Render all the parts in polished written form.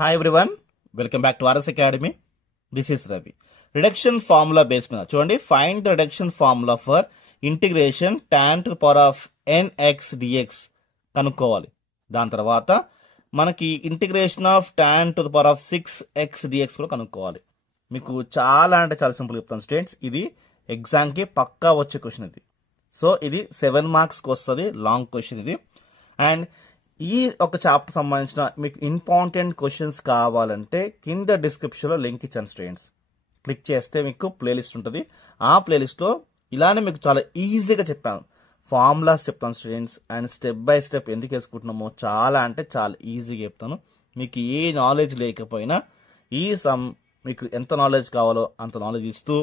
Hi everyone, welcome back to RS Academy. This is Ravi. Reduction formula base మీద చూడండి, find the reduction formula for integration tan to the power of nx dx కనుక్కోవాలి. దాని తర్వాత మనకి integration of tan to the power of 6x dx కూడా కనుక్కోవాలి. మీకు చాలా అంటే చాలా సింపుల్ చెప్తాను స్టూడెంట్స్, ఇది ఎగ్జామ్ కి పక్కా వచ్చే క్వశ్చన్ ఇది. సో ఇది 7 మార్క్స్ కి వస్తుంది, లాంగ్ క్వశ్చన్ ఇది. అండ్ ఈ ఒక చాప్టర్ సంబంధించిన మీకు ఇంపార్టెంట్ క్వశ్చన్స్ కావాలంటే కింద డిస్క్రిప్షన్లో లింక్ ఇచ్చాను స్టూడెంట్స్. క్లిక్ చేస్తే మీకు ప్లేలిస్ట్ ఉంటుంది. ఆ ప్లేలిస్ట్లో ఇలానే మీకు చాలా ఈజీగా చెప్పాను, ఫార్ములాస్ చెప్తాను students. And step by step ఎందుకు వేసుకుంటున్నామో చాలా అంటే చాలా ఈజీగా చెప్తాను. మీకు ఏ నాలెడ్జ్ లేకపోయినా ఈ మీకు ఎంత నాలెడ్జ్ కావాలో అంత నాలెడ్జ్ ఇస్తూ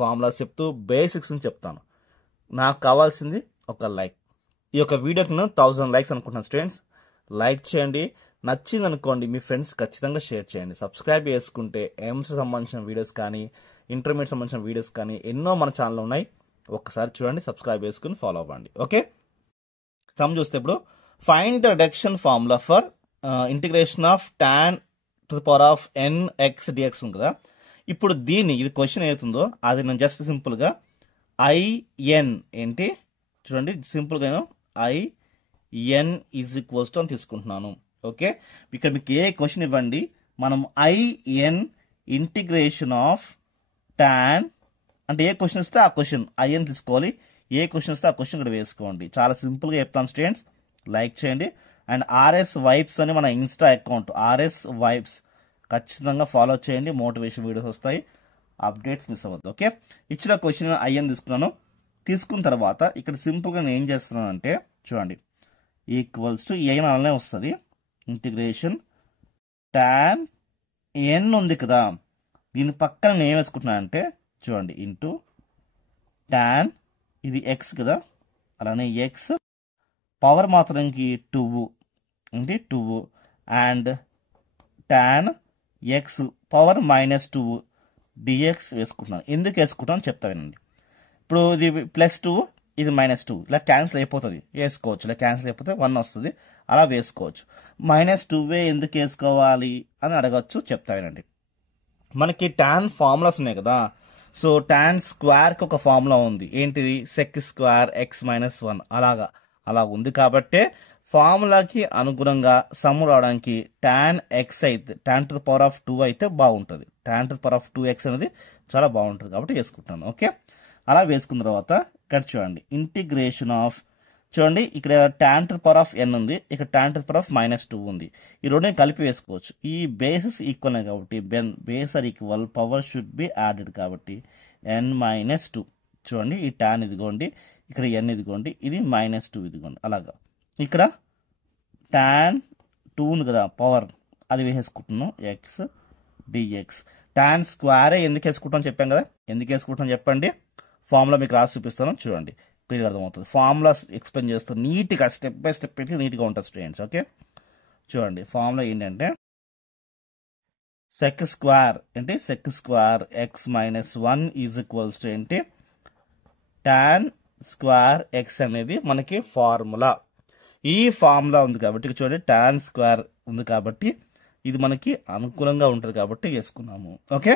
ఫార్ములాస్ చెప్తూ బేసిక్స్ చెప్తాను. నాకు కావాల్సింది ఒక లైక్. ఈ యొక్క వీడియోకి 1000 లైక్స్ అనుకుంటున్నాను స్టూడెంట్స్. లైక్ చేయండి, నచ్చింది అనుకోండి మీ ఫ్రెండ్స్ ఖచ్చితంగా షేర్ చేయండి. సబ్స్క్రైబ్ చేసుకుంటే ఎయిమ్స్ సంబంధించిన వీడియోస్ కానీ ఇంటర్మీడియట్ సంబంధించిన వీడియోస్ కానీ ఎన్నో మన ఛానల్లో ఉన్నాయి. ఒక్కసారి చూడండి, సబ్స్క్రైబ్ చేసుకుని ఫాలో అవ్వండి. ఓకే, సమ్ చూస్తే ఇప్పుడు find the reduction formula for integration of tan to the power of nx dx ఉంది కదా. ఇప్పుడు దీన్ని ఇది క్వశ్చన్ ఏమవుతుందో అది నేను జస్ట్ సింపుల్గా ఐఎన్ ఏంటి చూడండి, సింపుల్గా ఐఎన్ ఈజ్ ఈక్వల్స్ టు అని తీసుకుంటున్నాను. ఓకే, ఇక్కడ మీకు ఏ క్వశ్చన్ ఇవ్వండి, మనం ఐఎన్ ఇంటిగ్రేషన్ ఆఫ్ tan అంటే ఏ క్వశ్చన్ ఇస్తే ఆ క్వశ్చన్ ఐఎన్ తీసుకోవాలి. ఏ క్వశ్చన్ ఇస్తే ఆ క్వశ్చన్ ఇక్కడ వేసుకోండి. చాలా సింపుల్గా చెప్తాను స్టూడెంట్స్, లైక్ చేయండి. అండ్ ఆర్ఎస్ వైబ్స్ అని మన ఇన్స్టా అకౌంట్ ఆర్ఎస్ వైబ్స్ ఖచ్చితంగా ఫాలో చేయండి, మోటివేషన్ వీడియోస్ వస్తాయి, అప్డేట్స్ మిస్ అవ్వద్దు. ఓకే, ఇచ్చిన క్వశ్చన్ ఐఎన్ తీసుకున్నాను. తీసుకున్న తర్వాత ఇక్కడ సింపుల్గా నేను ఏం చేస్తున్నాను అంటే చూడండి, ఈక్వల్స్ టు ఏన్ అలానే వస్తుంది. ఇంటిగ్రేషన్ tan n ఉంది కదా, దీని పక్కన నేను ఏం వేసుకుంటున్నాను అంటే చూడండి, ఇంటూ tan ఇది ఎక్స్ కదా, అలానే ఎక్స్ పవర్ మాత్రంకి 2 అంటే 2 and tan X power -2 dx వేసుకుంటున్నాను. ఎందుకు వేసుకుంటాను చెప్తా వినండి. ఇప్పుడు ఇది +2 ఇది -2 ఇలా క్యాన్సిల్ అయిపోతుంది, వేసుకోవచ్చు. ఇలా క్యాన్సిల్ అయిపోతే 1 వస్తుంది, అలా వేసుకోవచ్చు. -2 ఎందుకు వేసుకోవాలి అని అడగచ్చు, చెప్తా వినండి. మనకి tan ఫార్ములాస్ ఉన్నాయి కదా. సో tan స్క్వేర్కి ఒక ఫార్ములా ఉంది, ఏంటిది sec² x - 1 అలా ఉంది. కాబట్టే ఫార్ములాకి అనుగుణంగా సమ్ రావడానికి tan x అయితే tan to the power of 2 అయితే బాగుంటుంది. tan to the power of 2x అనేది చాలా బాగుంటుంది కాబట్టి వేసుకుంటాను. ఓకే, అలా వేసుకున్న తర్వాత ఇక్కడ చూడండి, ఇంటిగ్రేషన్ ఆఫ్ చూడండి, ఇక్కడ tan to the power of n ఉంది, ఇక్కడ tan to the power of -2 ఉంది. ఈ రెండుని కలిపి వేసుకోవచ్చు. ఈ బేసెస్ ఈక్వల్ కాబట్టి base are equal, power should be added కాబట్టి n - 2 చూడండి, ఈ tan ఇదిగోండి, ఇక్కడ n ఇదిగోండి, ఇది -2 ఇదిగోండి. అలాగా ఇక్కడ tan 2 ఉంది కదా పవర్, అది వేసేసుకుంటున్నాం x dx. tan స్క్వేర్ ఎందుకు వేసుకుంటాం చెప్పాం కదా, ఎందుకు వేసుకుంటాం చెప్పండి. ఫార్ములా మీకు రాసి చూపిస్తాను చూడండి, క్లియర్ అర్థమవుతుంది. ఫార్ములా ఎక్స్ప్లెయిన్ చేస్తూ నీట్గా స్టెప్ బై స్టెప్ పెట్టి నీట్గా ఉంటుంది స్టూడెంట్స్. ఓకే, చూడండి ఫార్ములా ఏంటంటే sec² ఏంటి sec² x - 1 is equals to ఏంటి tan స్క్వేర్ ఎక్స్ అనేది మనకి ఫార్ములా. ఈ ఫార్ములా ఉంది కాబట్టి చూడండి, tan స్క్వేర్ ఉంది కాబట్టి ఇది మనకి అనుకూలంగా ఉంటుంది కాబట్టి వేసుకున్నాము. ఓకే,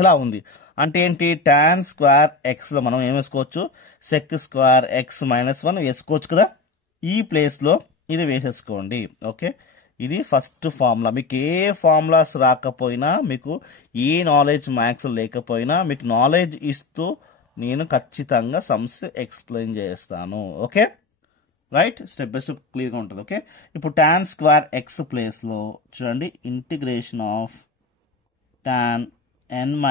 ఇలా ఉంది అంటే ఏంటి, tan స్క్వేర్ ఎక్స్లో మనం ఏం వేసుకోవచ్చు, sec² x - 1 వేసుకోవచ్చు కదా. ఈ ప్లేస్లో ఇది వేసేసుకోండి. ఓకే, ఇది ఫస్ట్ ఫార్ములా. మీకు ఏ ఫార్ములాస్ రాకపోయినా, మీకు ఏ నాలెడ్జ్ మ్యాథ్స్ లేకపోయినా మీకు నాలెడ్జ్ ఇస్తూ నేను ఖచ్చితంగా సమ్స్ ఎక్స్ప్లెయిన్ చేస్తాను. Okay, right, step by step క్లియర్గా ఉంటుంది. ఓకే, ఇప్పుడు tan స్క్వేర్ ఎక్స్ ప్లేస్లో చూడండి, ఇంటిగ్రేషన్ ఆఫ్ tan n -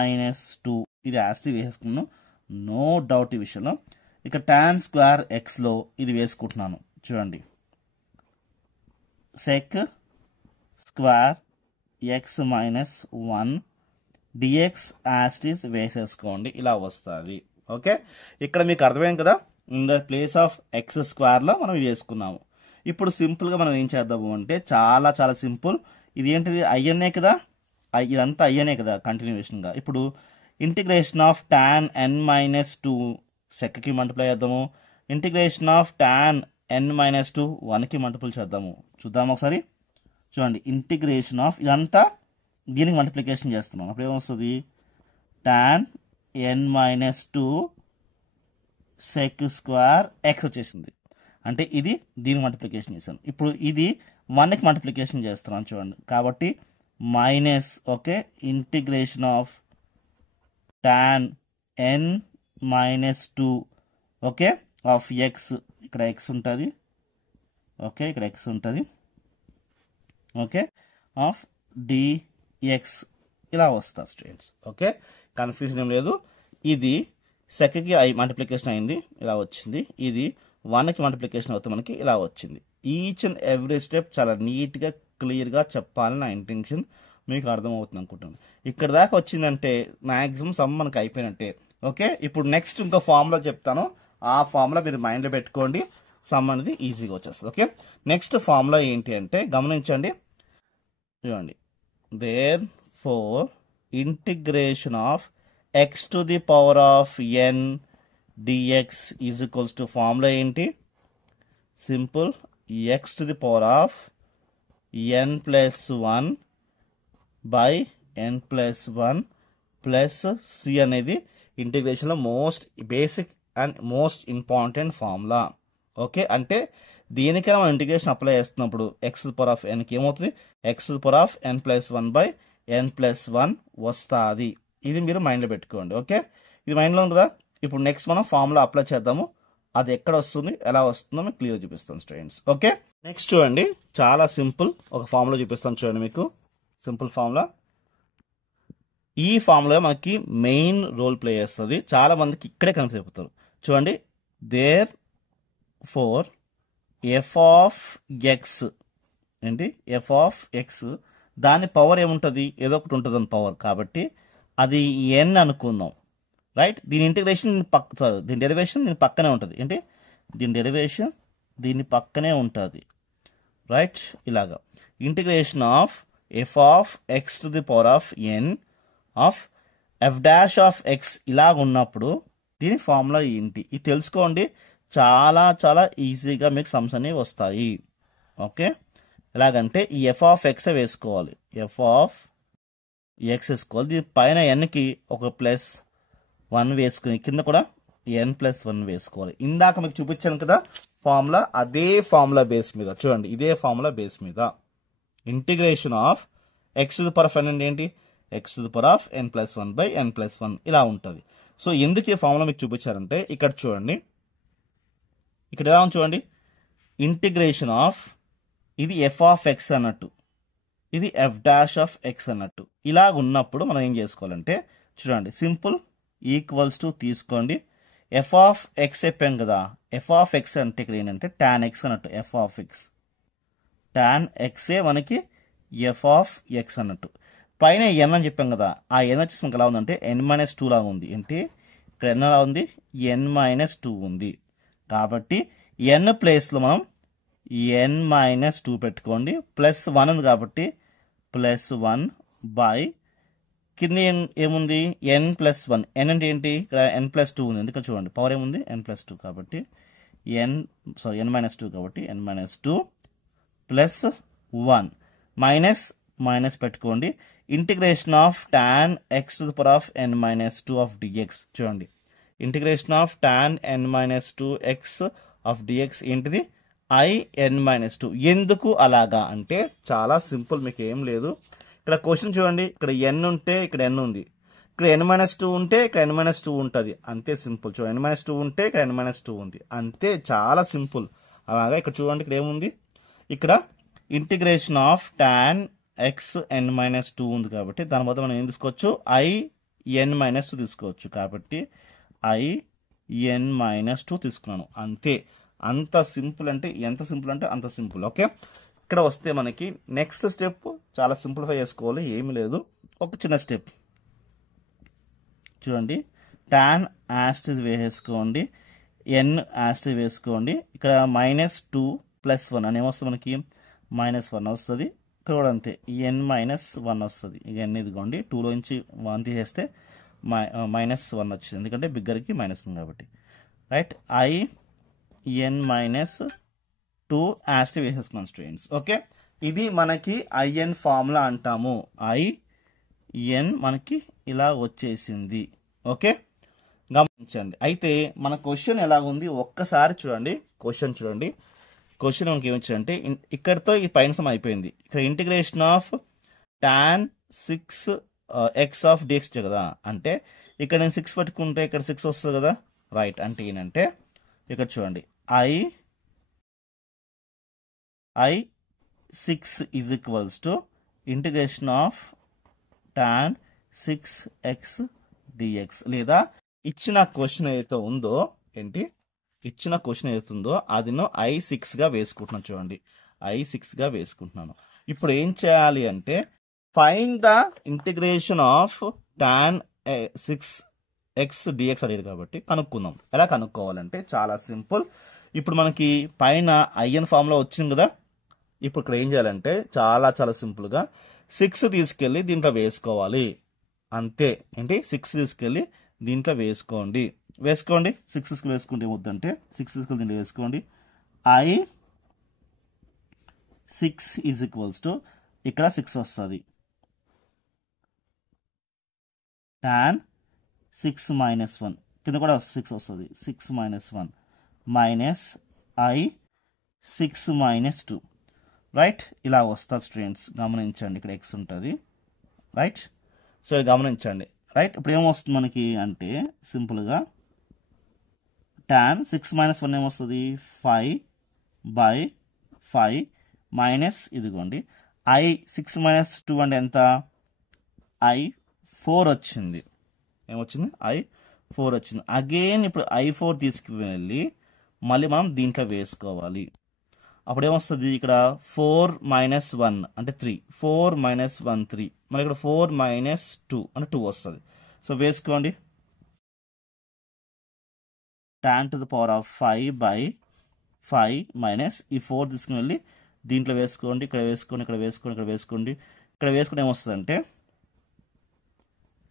2 ఇది యాస్టీ వేసేసుకున్నాను, నో డౌట్ ఈ విషయంలో. ఇక tan స్క్వేర్ ఎక్స్లో ఇది వేసుకుంటున్నాను చూడండి, sec² x - 1 dx యాస్టీస్ వేసేసుకోండి, ఇలా వస్తుంది. ఓకే, ఇక్కడ మీకు అర్థమైంది కదా, in the place of x² లో మనం ఇది వేసుకున్నాము. ఇప్పుడు సింపుల్గా మనం ఏం చేద్దాము అంటే చాలా చాలా సింపుల్. ఇది ఏంటిది ఐఎన్ఏ కదా, ఇదంతా ఐఎన్ఏ కదా కంటిన్యూషన్గా. ఇప్పుడు ఇంటిగ్రేషన్ ఆఫ్ tan n - 2 సెక్కి మల్టిప్లై చేద్దాము, ఇంటిగ్రేషన్ ఆఫ్ tan n - 2 1కి మల్టిపుల్ చేద్దాము. చూద్దాము ఒకసారి. చూడండి ఇంటిగ్రేషన్ ఆఫ్ ఇదంతా దీనికి మల్టిప్లికేషన్ చేస్తున్నాం. అప్పుడు ఏమొస్తుంది tan n-2 sec square X వచ్చేసింది. అంటే ఇది దీనికి మల్టిప్లికేషన్ చేశాను. ఇప్పుడు ఇది 1కి మల్టిప్లికేషన్ చేస్తున్నాను చూడండి. కాబట్టి minus okay integration of tan n-2 okay of X, ఇక్కడ ఎక్స్ ఉంటుంది ఓకే, ఇక్కడ ఎక్స్ ఉంటుంది ఓకే, ఆఫ్ డిఎక్స్ ఇలా వస్తా స్టూడెంట్స్. ఓకే కన్ఫ్యూజన్ ఏం లేదు. ఇది సెకండ్కి మల్టిప్లికేషన్ అయింది ఇలా వచ్చింది, ఇది 1కి మల్టిప్లికేషన్ అవుతుంది మనకి ఇలా వచ్చింది. ఈచ్ అండ్ ఎవ్రీ స్టెప్ చాలా నీట్గా క్లియర్గా చెప్పాలని నా ఇంటెన్షన్, మీకు అర్థమవుతుంది అనుకుంటున్నాను. ఇక్కడ దాకా వచ్చిందంటే మ్యాక్సిమం సమ్ మనకు అయిపోయినట్టే. ఓకే ఇప్పుడు నెక్స్ట్ ఇంకో ఫార్ములా చెప్తాను, ఆ ఫార్ములా మీరు మైండ్లో పెట్టుకోండి, సమ్ అనేది ఈజీగా వచ్చేస్తుంది. ఓకే నెక్స్ట్ ఫార్ములా ఏంటి అంటే గమనించండి చూడండి, therefore integration of x to the power of n dx is equals to formula ఏంటి simple x to the power of n plus 1 by n plus 1 plus c అనేది ఇంటిగ్రేషన్లో most basic and most important formula. Okay అంటే దీనికైనా మనం integration apply చేస్తున్నప్పుడు x to the power of n కి ఏమవుతుంది x to the power of n plus 1 by n plus 1 వస్తుంది. ఇది మీరు మైండ్లో పెట్టుకోండి. ఓకే ఇది మైండ్లో ఉంది కదా. ఇప్పుడు నెక్స్ట్ మనం ఫార్ములా అప్లై చేద్దాము, అది ఎక్కడ వస్తుంది ఎలా వస్తుందో మీకు క్లియర్ చూపిస్తాను స్టూడెంట్స్. ఓకే నెక్స్ట్ చూడండి చాలా సింపుల్ ఒక ఫార్ములా చూపిస్తాను చూడండి, మీకు సింపుల్ ఫార్ములా. ఈ ఫార్ములా మనకి మెయిన్ రోల్ ప్లే చేస్తుంది, చాలా మందికి ఇక్కడే కన్ఫ్యూజ్ అయిపోతారు. చూడండి therefore f of x ఏంటి ఎఫ్ ఆఫ్ ఎక్స్, దాని పవర్ ఏముంటుంది ఏదో ఒకటి ఉంటుంది అని పవర్, కాబట్టి అది ఎన్ అనుకుందాం రైట్. దీని ఇంటిగ్రేషన్ దీని డెరివేషన్ దీని పక్కనే ఉంటుంది ఏంటి, దీని డెరివేషన్ దీని పక్కనే ఉంటుంది రైట్. ఇలాగా integration of f of x to the power of n of f dash of x ఇలాగ ఉన్నప్పుడు దీని ఫార్ములా ఏంటి ఇది తెలుసుకోండి, చాలా చాలా ఈజీగా మీకు సమ్స్ అనేవి వస్తాయి. ఓకే ఎలాగంటే ఈ ఎఫ్ ఆఫ్ ఎక్స్ వేసుకోవాలి, ఎఫ్ ఆఫ్ ఎక్స్ వేసుకోవాలి, దీని పైన ఎన్కి ఒక +1 వేసుకుని కింద కూడా n+1 వేసుకోవాలి. ఇందాక మీకు చూపించాను కదా ఫార్ములా, అదే ఫార్ములా బేస్ మీద చూడండి, ఇదే ఫార్ములా బేస్ మీద integration of x to the power of n అంటే ఏంటి X to the power of n+1 by n+1 ఇలా ఉంటుంది. సో ఎందుకు ఈ ఫార్ములా మీకు చూపించారంటే ఇక్కడ చూడండి, ఇక్కడ ఎలా ఉంది చూడండి, ఇంటిగ్రేషన్ ఆఫ్ ఇది ఎఫ్ ఆఫ్ ఎక్స్ అన్నట్టు, ఇది ఎఫ్ డాష్ ఆఫ్ ఎక్స్ అన్నట్టు. ఇలాగ ఉన్నప్పుడు మనం ఏం చేసుకోవాలంటే చూడండి సింపుల్ ఈక్వల్స్ టు తీసుకోండి, ఎఫ్ ఆఫ్ ఎక్స్ చెప్పాం కదా, ఎఫ్ ఆఫ్ ఎక్స్ అంటే ఇక్కడ ఏంటంటే టాన్ ఎక్స్ అన్నట్టు, F of X tan x మనకి ఎఫ్ ఆఫ్ ఎక్స్ అన్నట్టు. పైన ఎన్ అని చెప్పాం కదా, ఆ ఎన్ వచ్చేసి మనకి ఎలా ఉందంటే n-2 లాగా ఉంది, ఏంటి ఇక్కడ ఎన్ ఎలా ఉంది n-2 ఉంది. కాబట్టి ఎన్ ప్లేస్లో మనం n-2 పెట్టుకోండి, +1 ఉంది కాబట్టి +1 బై కింద ఏముంది n+1, n అంటే ఏంటి ఇక్కడ n+2 ఉంది, ఎందుకంటే చూడండి పవర్ ఏముంది n+2 కాబట్టి n-2 కాబట్టి n-2 +1 మైనస్ పెట్టుకోండి, integration of tan x to the power of n-2 of dx. చూడండి integration of tan n-2 x of dx ఏంటిది in-2. ఎందుకు అలాగా అంటే చాలా సింపుల్, మీకు ఏం లేదు. ఇక్కడ క్వశ్చన్ చూడండి, ఇక్కడ n ఉంటే ఇక్కడ n ఉంది, ఇక్కడ n-2 ఉంటే ఇక్కడ n-2 ఉంటుంది, అంతే సింపుల్. చూడండి n-2 ఉంటే ఇక్కడ n-2 ఉంది, అంతే చాలా సింపుల్. అలాగా ఇక్కడ చూడండి ఇక్కడ ఏముంది, ఇక్కడ integration of tan x n-2 ఉంది కాబట్టి దాని బదులు మనం ఏం తీసుకోవచ్చు in-2 తీసుకోవచ్చు, కాబట్టి in-2 తీసుకున్నాను, అంతే. అంత సింపుల్ అంటే ఎంత సింపుల్ అంటే అంత సింపుల్. ఓకే ఇక్కడ వస్తే మనకి నెక్స్ట్ స్టెప్ చాలా సింప్లిఫై చేసుకోవాలి, ఏమి లేదు. ఒక చిన్న స్టెప్ చూడండి, tan యాస్టిజ్ వేసుకోండి, n యాస్టిజ్ వేసుకోండి, ఇక్కడ -2 +1 అని ఏమొస్తుంది మనకి -1 వస్తుంది, ఇక్కడ కూడా అంతే n-1 వస్తుంది. ఇక n ఇదిగోండి 2లో నుంచి 1 తీసేస్తే -1 వచ్చింది, ఎందుకంటే బిగ్గర్కి మైనస్ ఉంది కాబట్టి రైట్. n-2 యాస్టివ్ వేసేసుకున్నాను స్టూడెంట్స్. ఓకే ఇది మనకి ఐఎన్ ఫార్ములా అంటాము. ఐఎన్ మనకి ఇలా వచ్చేసింది. ఓకే, గమనించండి. అయితే మన క్వశ్చన్ ఎలాగుంది ఒక్కసారి చూడండి. క్వశ్చన్ చూడండి. క్వశ్చన్ మనకి ఏమొచ్చిందంటే ఇక్కడతో ఈ పైన సమ్ అయిపోయింది. ఇక్కడ integration of tan 6x of dx కదా. అంటే ఇక్కడ నేను 6 పట్టుకుంటే ఇక్కడ 6 వస్తుంది కదా. రైట్. అంటే ఏంటంటే ఇక్కడ చూడండి I6 is equals to integration of tan 6x dx. లేదా ఇచ్చిన క్వశ్చన్ ఏదైతే ఉందో ఇచ్చిన క్వశ్చన్ ఏదైతుందో అది I6 గా వేసుకుంటున్నాను. చూడండి I6 గా వేసుకుంటున్నాను. ఇప్పుడు ఏం చేయాలి అంటే find the integration of tan 6x dx అడిగారు కాబట్టి కనుక్కుందాం. ఎలా కనుక్కోవాలంటే చాలా సింపుల్. ఇప్పుడు మనకి పైన ఐఎన్ ఫార్ములా వచ్చింది కదా. ఇప్పుడు ఇక్కడ ఏం చేయాలంటే చాలా చాలా సింపుల్గా 6 తీసుకెళ్ళి దీంట్లో వేసుకోవాలి. అంతే. 6 తీసుకెళ్ళి దీంట్లో వేసుకోండి. 6 తీసుకెళ్ళి వేసుకుంటే ఏమవుతుందంటే 6 తీసుకెళ్ళి దీంట్లో వేసుకోండి. I6 ఈజ్ ఈక్వల్స్ టు ఇక్కడ 6 వస్తుంది. tan 6 minus 1 కింద కూడా 6 వస్తుంది. 6 minus 1 minus I6 minus 2. Right. ఇలా వస్తుంది స్టూడెంట్స్. గమనించండి ఇక్కడ x ఉంటుంది. రైట్. సో గమనించండి. రైట్. ఇప్పుడు ఏమొస్తుంది మనకి అంటే సింపుల్గా tan 6 minus 1 ఏమొస్తుంది 5/5 మైనస్ ఇదిగోండి I6 minus 2 అంటే ఎంత I4 వచ్చింది. ఏమొచ్చింది I4 వచ్చింది. అగైన్ ఇప్పుడు I4 తీసుకువెళ్ళి మళ్ళీ మనం దీంట్లో వేసుకోవాలి. అప్పుడు ఏమొస్తుంది ఇక్కడ 4 minus 1 అంటే 3. 4 minus 1 3. మళ్ళీ ఇక్కడ 4 minus 2 అంటే 2 వస్తుంది. సో వేసుకోండి. tan to the power of 5/5 minus ఈ 4 తీసుకుని వెళ్ళి దీంట్లో వేసుకోండి. ఇక్కడ వేసుకోండి. ఇక్కడ వేసుకోండి. ఇక్కడ వేసుకోండి. ఇక్కడ వేసుకుంటే ఏమొస్తుంది అంటే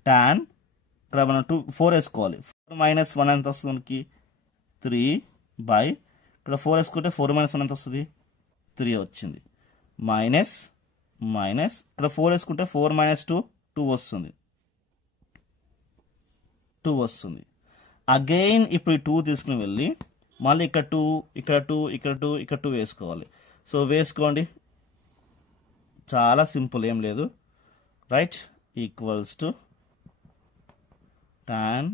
tan ఇక్కడ మనం 4 వేసుకోవాలి. 4 minus 1 ఎంత వస్తుంది మనకి 3/. ఇక్కడ 4 వేసుకుంటే 4 minus 1 ఎంత వస్తుంది 3 వచ్చింది. మైనస్ ఇక్కడ 4 వేసుకుంటే 4 minus 2 వస్తుంది. 2 వస్తుంది. అగైన్ ఇప్పుడు 2 తీసుకుని వెళ్ళి మళ్ళీ ఇక్కడ 2 ఇక్కడ 2 ఇక్కడ 2 ఇక్కడ 2 వేసుకోవాలి. సో వేసుకోండి. చాలా సింపుల్, ఏం లేదు. Right. Equals to tan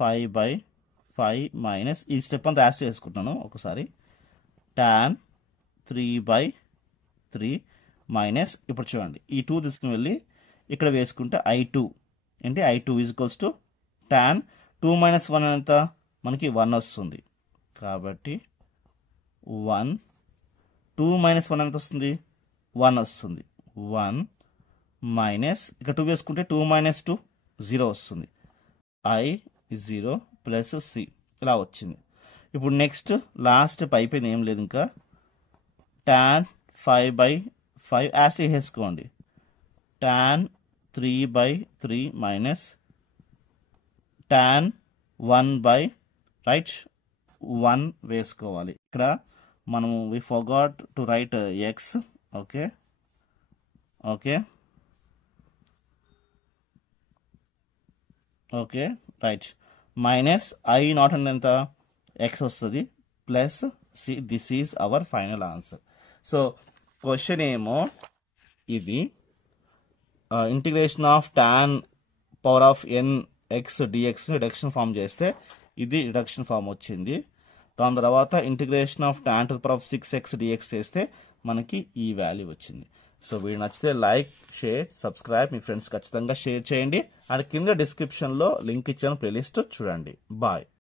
5/5 minus ఈ స్టెప్ అంతా యాడ్ చేసుకుంటున్నాను ఒకసారి. tan 3/3 మైనస్ ఇప్పుడు చూడండి ఈ 2 తీసుకుని వెళ్ళి ఇక్కడ వేసుకుంటే I2 is equals to tan 2 minus 1 ఎంత మనకి 1 వస్తుంది. కాబట్టి 1 2 minus 1 ఎంత వస్తుంది 1 వస్తుంది. 1 మైనస్ ఇక్కడ 2 వేసుకుంటే 2 minus 2 0 వస్తుంది. I0 ప్లస్ C ఇలా వచ్చింది. ఇప్పుడు నెక్స్ట్ లాస్ట్ అయిపోయింది, ఏం లేదు ఇంకా. tan 5/5 యాస్ వేసుకోండి. tan 3/3 మైనస్ tan 1/1 వేసుకోవాలి. ఇక్కడ మనము we forgot to write x. Okay right. Minus I0 అంటే ఎంత x వస్తుంది plus C. This is our final answer. So question ఏమో ఇది integration of tan power of nx dx reduction form చేస్తే ఇది రిడక్షన్ ఫామ్ వచ్చింది. దాని తర్వాత integration of tan to the power of 6x dx చేస్తే మనకి ఈ వాల్యూ వచ్చింది. సో వీడియో నచ్చితే లైక్, షేర్, సబ్స్క్రైబ్, మీ ఫ్రెండ్స్ ఖచ్చితంగా షేర్ చేయండి. అండ్ కింద డిస్క్రిప్షన్లో లింక్ ఇచ్చాను, ప్లేలిస్ట్ చూడండి. బాయ్.